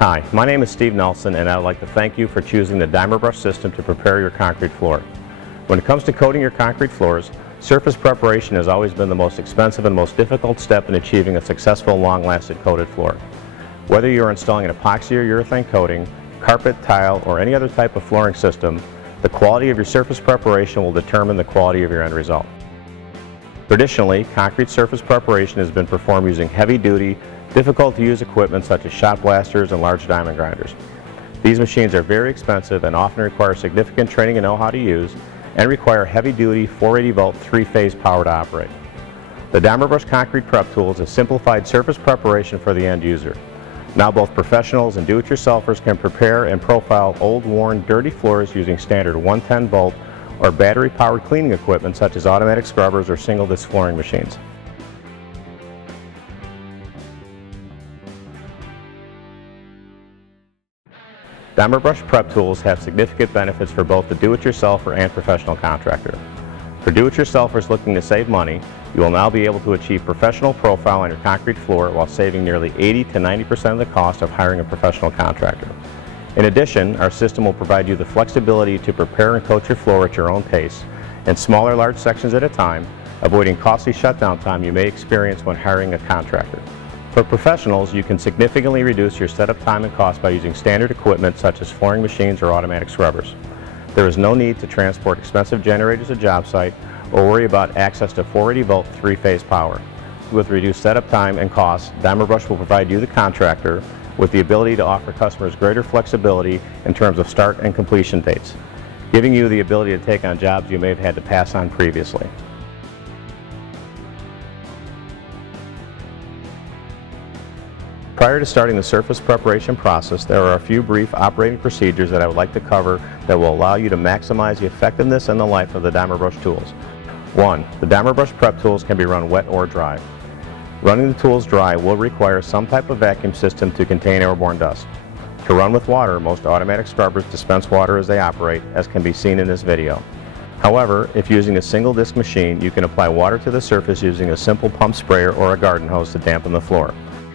Hi, my name is Steve Nelson, and I would like to thank you for choosing the Diamabrush system to prepare your concrete floor. When it comes to coating your concrete floors, surface preparation has always been the most expensive and most difficult step in achieving a successful, long-lasting coated floor. Whether you are installing an epoxy or urethane coating, carpet, tile, or any other type of flooring system, the quality of your surface preparation will determine the quality of your end result. Traditionally, concrete surface preparation has been performed using heavy-duty, difficult-to-use equipment such as shot blasters and large diamond grinders. These machines are very expensive and often require significant training and know-how to use, and require heavy-duty 480-volt 3-phase power to operate. The Diamabrush concrete prep tools have simplified surface preparation for the end user. Now both professionals and do-it-yourselfers can prepare and profile old, worn, dirty floors using standard 110-volt or battery-powered cleaning equipment such as automatic scrubbers or single-disc flooring machines. Diamabrush prep tools have significant benefits for both the do-it-yourselfer and professional contractor. For do-it-yourselfers looking to save money, you will now be able to achieve professional profile on your concrete floor while saving nearly 80 to 90% of the cost of hiring a professional contractor. In addition, our system will provide you the flexibility to prepare and coat your floor at your own pace, in smaller large sections at a time, avoiding costly shutdown time you may experience when hiring a contractor. For professionals, you can significantly reduce your setup time and cost by using standard equipment such as flooring machines or automatic scrubbers. There is no need to transport expensive generators to job site or worry about access to 480-volt 3-phase power. With reduced setup time and cost, Diamabrush will provide you, the contractor, with the ability to offer customers greater flexibility in terms of start and completion dates, giving you the ability to take on jobs you may have had to pass on previously. Prior to starting the surface preparation process, there are a few brief operating procedures that I would like to cover that will allow you to maximize the effectiveness and the life of the Diamabrush tools. 1. The Diamabrush prep tools can be run wet or dry. Running the tools dry will require some type of vacuum system to contain airborne dust. To run with water, most automatic scrubbers dispense water as they operate, as can be seen in this video. However, if using a single disc machine, you can apply water to the surface using a simple pump sprayer or a garden hose to dampen the floor.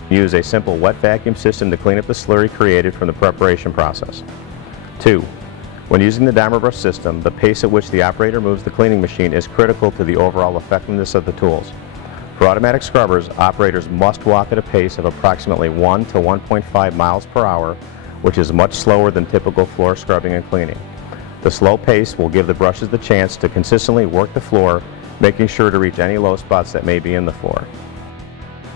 Use a simple wet vacuum system to clean up the slurry created from the preparation process. 2. When using the Diamabrush system, the pace at which the operator moves the cleaning machine is critical to the overall effectiveness of the tools. For automatic scrubbers, operators must walk at a pace of approximately 1 to 1.5 miles per hour, which is much slower than typical floor scrubbing and cleaning. The slow pace will give the brushes the chance to consistently work the floor, making sure to reach any low spots that may be in the floor.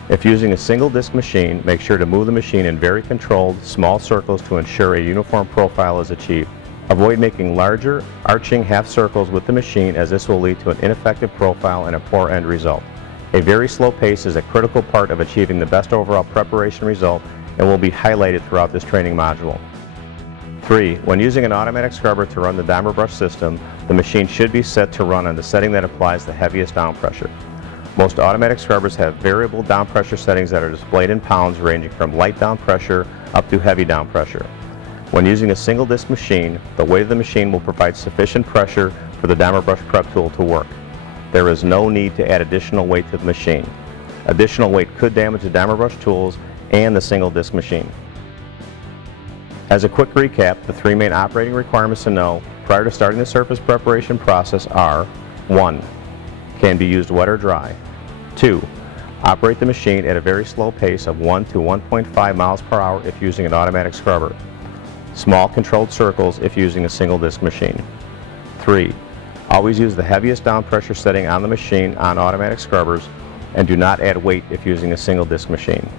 If using a single disc machine, make sure to move the machine in very controlled, small circles to ensure a uniform profile is achieved. Avoid making larger, arching half circles with the machine, as this will lead to an ineffective profile and a poor end result. A very slow pace is a critical part of achieving the best overall preparation result and will be highlighted throughout this training module. 3. When using an automatic scrubber to run the Diamabrush system, the machine should be set to run on the setting that applies the heaviest down pressure. Most automatic scrubbers have variable down pressure settings that are displayed in pounds, ranging from light down pressure up to heavy down pressure. When using a single disc machine, the weight of the machine will provide sufficient pressure for the Diamabrush prep tool to work. There is no need to add additional weight to the machine. Additional weight could damage the Diamabrush tools and the single disc machine. As a quick recap, the 3 main operating requirements to know prior to starting the surface preparation process are: 1. Can be used wet or dry. 2. Operate the machine at a very slow pace of 1 to 1.5 miles per hour if using an automatic scrubber. Small controlled circles if using a single disc machine. 3. Always use the heaviest down pressure setting on the machine on automatic scrubbers, and do not add weight if using a single disc machine.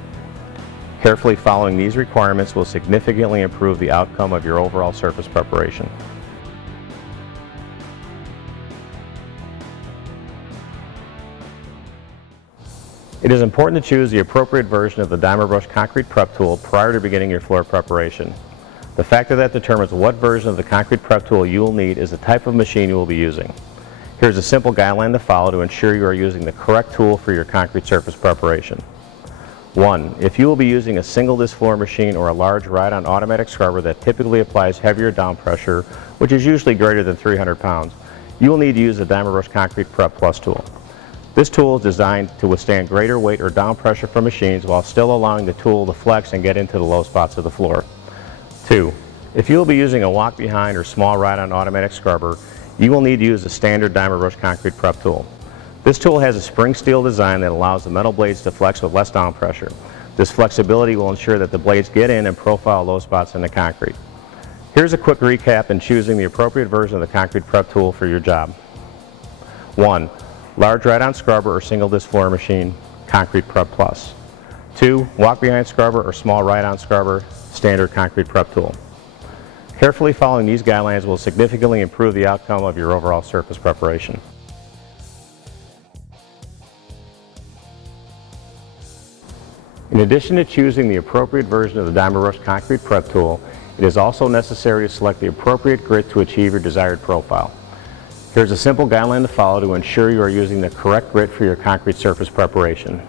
Carefully following these requirements will significantly improve the outcome of your overall surface preparation. It is important to choose the appropriate version of the Diamabrush concrete prep tool prior to beginning your floor preparation. The factor that determines what version of the concrete prep tool you will need is the type of machine you will be using. Here's a simple guideline to follow to ensure you are using the correct tool for your concrete surface preparation. 1. If you will be using a single disc floor machine or a large ride-on automatic scrubber that typically applies heavier down pressure, which is usually greater than 300 pounds, you will need to use the Diamabrush Concrete Prep Plus tool. This tool is designed to withstand greater weight or down pressure from machines while still allowing the tool to flex and get into the low spots of the floor. 2. If you will be using a walk behind or small ride-on automatic scrubber, you will need to use the standard Diamabrush concrete prep tool. This tool has a spring steel design that allows the metal blades to flex with less down pressure. This flexibility will ensure that the blades get in and profile low spots in the concrete. Here's a quick recap in choosing the appropriate version of the concrete prep tool for your job. 1. Large ride-on scrubber or single disc floor machine, Concrete Prep Plus. 2. Walk behind scrubber or small ride-on scrubber, standard concrete prep tool. Carefully following these guidelines will significantly improve the outcome of your overall surface preparation. In addition to choosing the appropriate version of the Diamabrush concrete prep tool, it is also necessary to select the appropriate grit to achieve your desired profile. Here's a simple guideline to follow to ensure you are using the correct grit for your concrete surface preparation.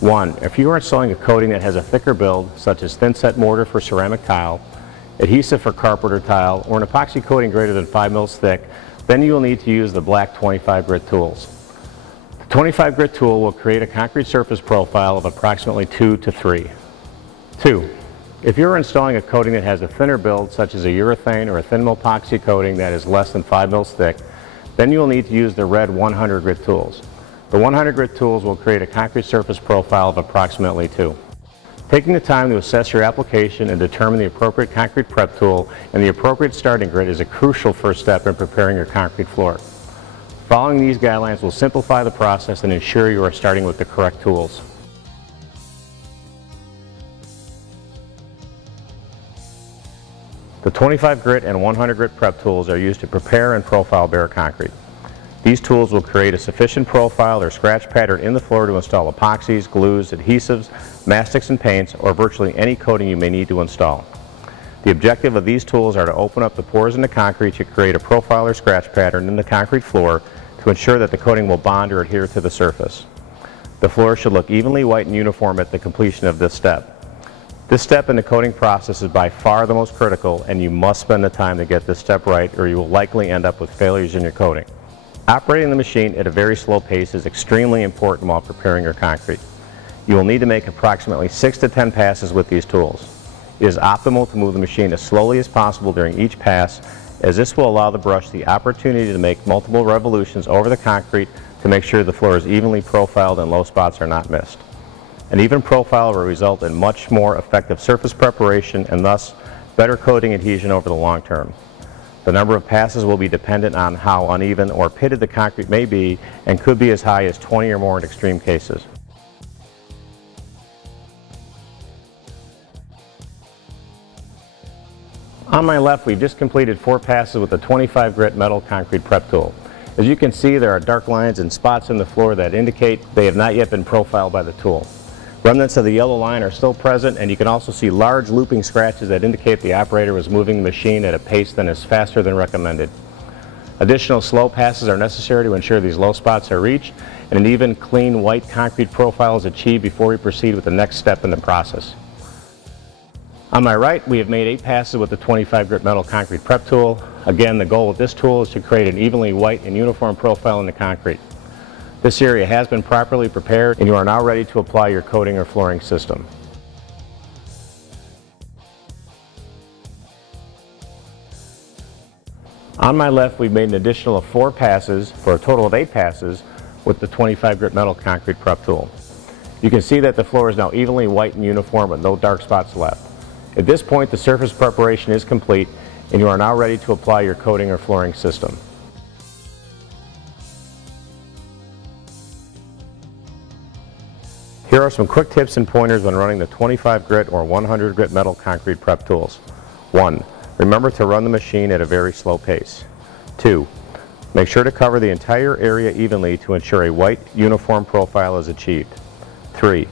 1. If you are installing a coating that has a thicker build, such as thin set mortar for ceramic tile, adhesive for carpet or tile, or an epoxy coating greater than 5 mils thick, then you will need to use the black 25 grit tools. The 25 grit tool will create a concrete surface profile of approximately 2 to 3. 2. If you're installing a coating that has a thinner build, such as a urethane or a thin film epoxy coating that is less than 5 mils thick, then you will need to use the red 100 grit tools. The 100 grit tools will create a concrete surface profile of approximately 2. Taking the time to assess your application and determine the appropriate concrete prep tool and the appropriate starting grit is a crucial first step in preparing your concrete floor. Following these guidelines will simplify the process and ensure you are starting with the correct tools. The 25 grit and 100 grit prep tools are used to prepare and profile bare concrete. These tools will create a sufficient profile or scratch pattern in the floor to install epoxies, glues, adhesives, mastics and paints, or virtually any coating you may need to install. The objective of these tools are to open up the pores in the concrete to create a profile or scratch pattern in the concrete floor to ensure that the coating will bond or adhere to the surface. The floor should look evenly white and uniform at the completion of this step. This step in the coating process is by far the most critical, and you must spend the time to get this step right or you will likely end up with failures in your coating. Operating the machine at a very slow pace is extremely important while preparing your concrete. You will need to make approximately 6 to 10 passes with these tools. It is optimal to move the machine as slowly as possible during each pass, as this will allow the brush the opportunity to make multiple revolutions over the concrete to make sure the floor is evenly profiled and low spots are not missed. An even profile will result in much more effective surface preparation and thus better coating adhesion over the long term. The number of passes will be dependent on how uneven or pitted the concrete may be and could be as high as 20 or more in extreme cases. On my left, we've just completed 4 passes with the 25 grit metal concrete prep tool. As you can see, there are dark lines and spots in the floor that indicate they have not yet been profiled by the tool. Remnants of the yellow line are still present, and you can also see large looping scratches that indicate the operator was moving the machine at a pace that is faster than recommended. Additional slow passes are necessary to ensure these low spots are reached and an even, clean, white concrete profile is achieved before we proceed with the next step in the process. On my right, we have made 8 passes with the 25 grit metal concrete prep tool. Again, the goal with this tool is to create an evenly white and uniform profile in the concrete. This area has been properly prepared and you are now ready to apply your coating or flooring system. On my left, we've made an additional of 4 passes for a total of 8 passes with the 25 grit metal concrete prep tool. You can see that the floor is now evenly white and uniform with no dark spots left. At this point, the surface preparation is complete and you are now ready to apply your coating or flooring system. Here are some quick tips and pointers when running the 25 grit or 100 grit metal concrete prep tools. 1. Remember to run the machine at a very slow pace. 2. Make sure to cover the entire area evenly to ensure a white, uniform profile is achieved. 3.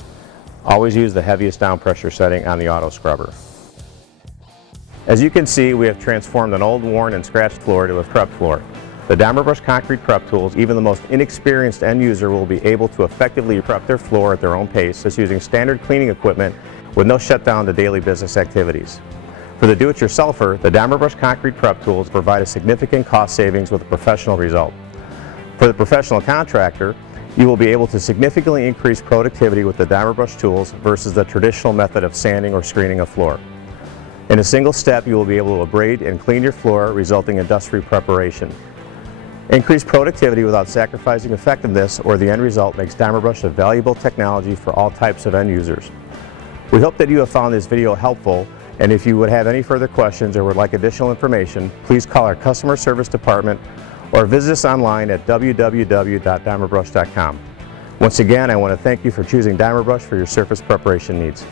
Always use the heaviest down pressure setting on the auto scrubber. As you can see, we have transformed an old, worn, and scratched floor to a prep floor. The Diamabrush concrete prep tools, even the most inexperienced end user will be able to effectively prep their floor at their own pace, just using standard cleaning equipment with no shutdown to daily business activities. For the do-it-yourselfer, the Diamabrush concrete prep tools provide a significant cost savings with a professional result. For the professional contractor, You will be able to significantly increase productivity with the Diamabrush tools versus the traditional method of sanding or screening a floor. In a single step, you will be able to abrade and clean your floor, resulting in dust-free preparation. Increased productivity without sacrificing effectiveness or the end result makes Diamabrush a valuable technology for all types of end users. We hope that you have found this video helpful, and if you would have any further questions or would like additional information, please call our customer service department or visit us online at www.diamabrush.com. Once again, I want to thank you for choosing Diamabrush for your surface preparation needs.